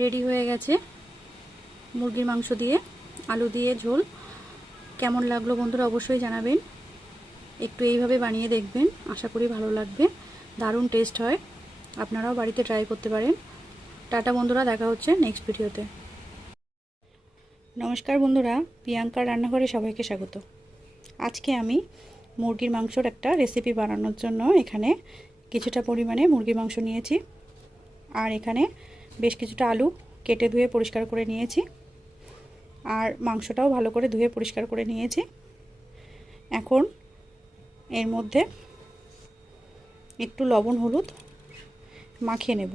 Ready হয়ে গেছে মুরগির মাংস দিয়ে আলু দিয়ে ঝোল। কেমন লাগলো বন্ধুরা অবশ্যই জানাবেন। একটু এইভাবে বানিয়ে দেখবেন, আশা করি ভালো লাগবে। দারুণ টেস্ট হয়, আপনারাও বাড়িতে ট্রাই করতে পারেন। টাটা বন্ধুরা, দেখা হচ্ছে নেক্সট ভিডিওতে। নমস্কার বন্ধুরা, প্রিয়াঙ্কার রান্নাঘরে সবাইকে স্বাগত। আজকে আমি মুরগির মাংসর একটা রেসিপি বানানোর জন্য এখানে কিছুটা পরিমাণে মুরগির মাংস নিয়েছি, আর এখানে বেশ কিছুটা আলু কেটে ধুয়ে পরিষ্কার করে নিয়েছি, আর মাংসটাও ভালো করে ধুয়ে পরিষ্কার করে নিয়েছি। এখন এর মধ্যে একটু লবণ হলুদ মাখিয়ে নেব।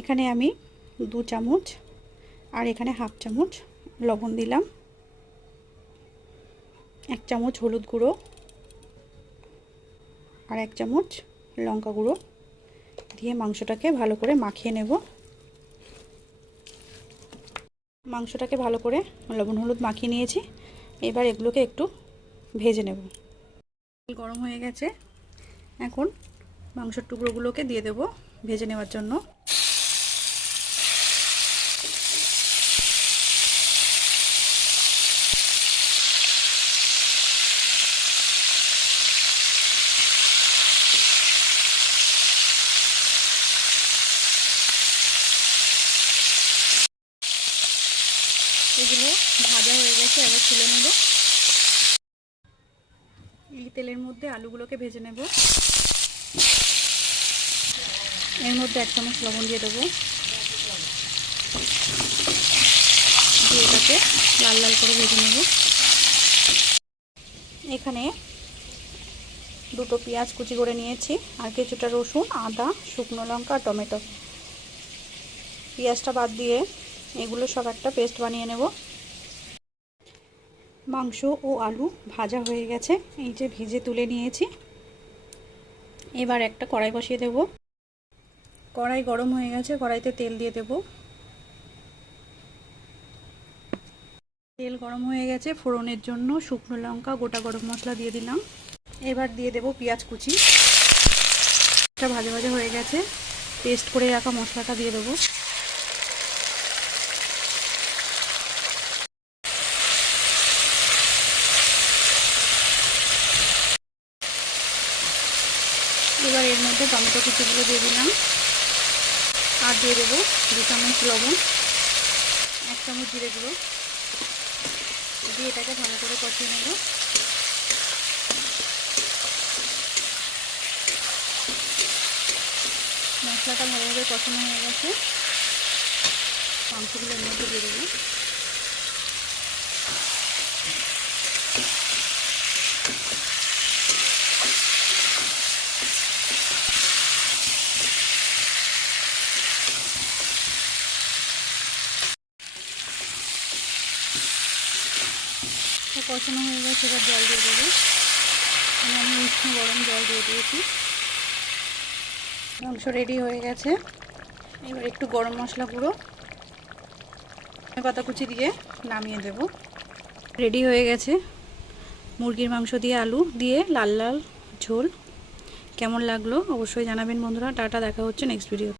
এখানে আমি 2 চামচ আর এখানে হাফ চামচ লবণ দিলাম, 1 চামচ হলুদ গুঁড়ো আর 1 চামচ লঙ্কা গুঁড়ো দিয়ে মাংসটাকে ভালো করে মাখিয়ে নেব। মাংসটাকে ভালো করে লবণ হলুদ মাখিয়ে নিয়েছি, এবার এগুলোকে একটু ভেজে নেব। তেল গরম হয়ে গেছে, এখন মাংসের টুকরোগুলোকে দিয়ে দেব ভেজে নেওয়ার জন্য। এগুলো ভাজা হয়ে গেছে, এবার তুলে নেব। এই তেলের মধ্যে আলুগুলোকে ভেজে নেব। এর মধ্যে 1 চামচ লবণ দিয়ে দেবো, দিয়ে এটাকে লাল লাল করে ভেজে নেব। এখানে 2টো পেঁয়াজ কুচি করে নিয়েছি, আর কিছুটা রসুন, আদা, শুকনো লঙ্কা, টমেটো। পেঁয়াজটা বাদ দিয়ে এগুলো সব একটা পেস্ট বানিয়ে নেব। মাংস ও আলু ভাজা হয়ে গেছে, এই যে ভেজে তুলে নিয়েছি। এবার একটা কড়াই বসিয়ে দেব। কড়াই গরম হয়ে গেছে, কড়াইতে তেল দিয়ে দেব। তেল গরম হয়ে গেছে, ফোড়নের জন্য শুকনো লঙ্কা, গোটা গরম মশলা দিয়ে দিলাম। এবার দিয়ে দেব পেঁয়াজ কুচি। এটা ভাজা ভাজা হয়ে গেছে, পেস্ট করে রাখা মশলাটা দিয়ে দেবো। এবার এর মধ্যে টমেটো কুচিগুলো দিয়ে দিলাম, আর দিয়ে দেবো 2 চামচ লবণ, 1 চামচ জিরে গুঁড়ো দিয়ে এটাকে ভালো করে কষিয়ে নেব। মশলাটা ভালোভাবে কষানো হয়ে গেছে, মাংসগুলো এর মধ্যে দিয়ে দেবো। কষানো হয়ে গেছে, এবার জল দিয়ে দেবো। আমি উষ্ণ গরম জল দিয়ে দিয়েছি। মাংস রেডি হয়ে গেছে, এবার একটু গরম মশলা গুঁড়ো, পাতা কুচি দিয়ে নামিয়ে দেব। রেডি হয়ে গেছে মুরগির মাংস দিয়ে আলু দিয়ে লাল লাল ঝোল। কেমন লাগলো অবশ্যই জানাবেন বন্ধুরা। টাটা, দেখা হচ্ছে নেক্সট ভিডিও।